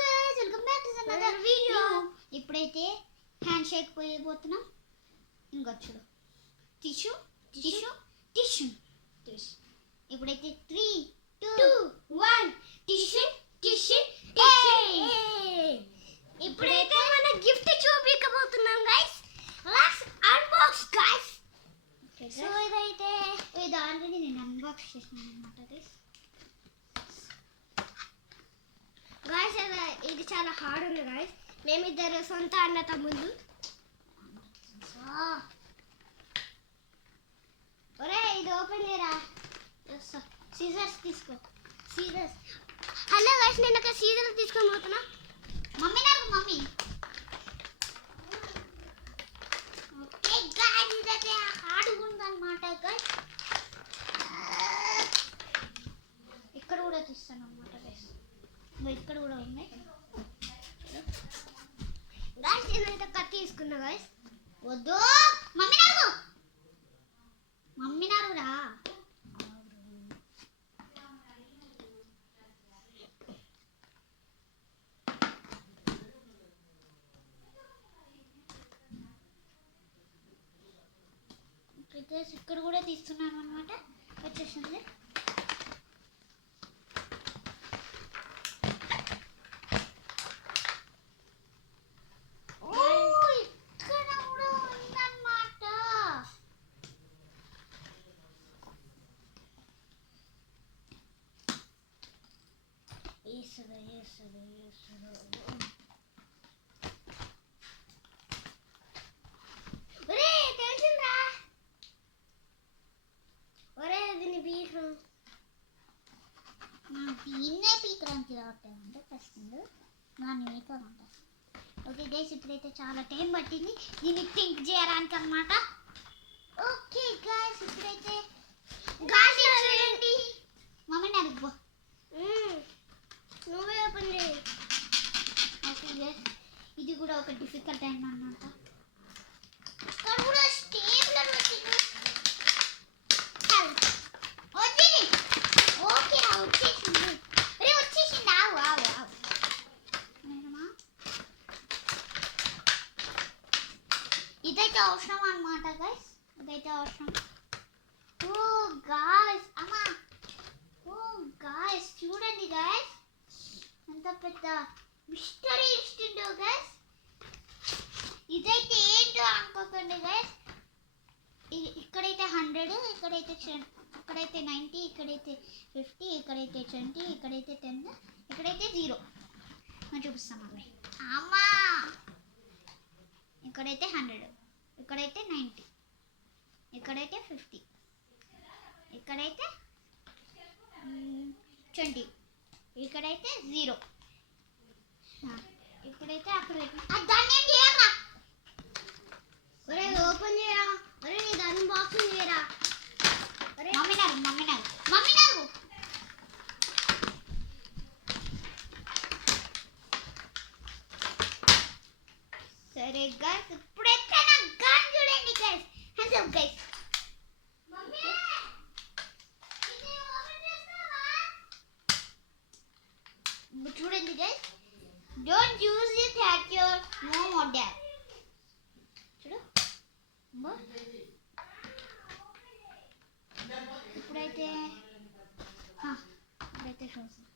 Guys welcome back to another video. ఇప్పుడైతే hand shake పోయబోతున్నాం. ఇంకా చూడు టిష్యూ టిష్యూ టిష్యూ టిష్యూ. ఇప్పుడైతే 3 2 1 టిష్యూ టిష్యూ టిష్యూ. ఇప్పుడైతే మన గిఫ్ట్ చూపించబోతున్నాం guys. Let's unbox guys. So ఇదైతే ఇది ఆల్రెడీ నేను అన్బాక్స్ చేశాను అన్నమాట గైస్. గాయస్ ఇది చాలా హార్డ్ ఉంది గాయస్. మేమిద్దరు సొంత అన్న తమ్ముళ్ళు. ఒరే ఇది ఓపెన్ చేయరా. సీజర్స్ తీసుకో. సీజర్స్. హలో గాయస్ నేను ఒక సీజర్స్ తీసుకొని పోతున్నా. మమ్మీ నాకు మమ్మీ. ఓకే గాయస్ ఇదైతే హార్డ్ ఉందన్నమాట గాయస్. ఇక్కడ కూడా తీస్తాను అన్నమాట గాయస్. ఇక్కడ కూడా ఉన్నాయి గాయస్. నేనైతే కత్తి తీసుకున్నా గాయస్. వద్దు మమ్మీ నాకు మమ్మీ నారురా. ఇక్కడ కూడా తీస్తున్నాను అన్నమాట. వచ్చేసింది. దీన్నే పీకడానికి రావట్లేదంటే ఫస్ట్ దాన్ని పీకాలంట. ఓకే గైస్ ఇప్పుడైతే చాలా టైం పట్టింది దీన్ని థింక్ చేయడానికి అన్నమాట. ఓకే గైస్ ఇప్పుడైతే చూడండి మమ్మీని అడుగు. నువ్వే ఓపెన్ చేయి. ఓకే గైస్ ఇది కూడా ఒక డిఫికల్ట్ టైం అన్నమాట. ఇక్కడ కూడా స్టేబులర్ వచ్చింది. ఓకే వచ్చేసింది. అరే వచ్చేసింది. ఆవు ఆవు ఆవు. ఇదైతే అవసరం అన్నమాట గైస్. ఇదైతే అవసరం. ఓ గాయ్స్ అమ్మా. ఓ గాయ్స్ చూడండి గాయ్స్ ఎంత పెద్ద మిస్టరీ ఇస్తుందో గైస్. ఇదైతే ఏంటో అనుకోకండి గైస్. ఇక్కడైతే 100, ఇక్కడైతే 90, ఇక్కడైతే 50, ఇక్కడైతే 20, ఇక్కడైతే 10, ఇక్కడైతే 0. మనం చూపిస్తాం మమ్మీ. అమ్మా ఇక్కడైతే 100, ఇక్కడైతే 90, ఇక్కడైతే 50, ఇక్కడైతే 20, ఇక్కడైతే 0. ఇప్పుడైతే అక్కడ దాన్ని ఏం చేయరా. ఒరే ఓపెన్ చేయరా. ఒరే ఇది అన్బాక్సింగ్ చేయరా. మమ్మీ నాకు మమ్మీ నాకు మమ్మీ నాకు. సరే గైస్ ఇప్పుడైతే నా గన్ చూడండి గైస్. Hands up guys. చూడండి guys. Don't use it at your mom or dad. చూడు ఇప్పుడైతే చూస్తాం.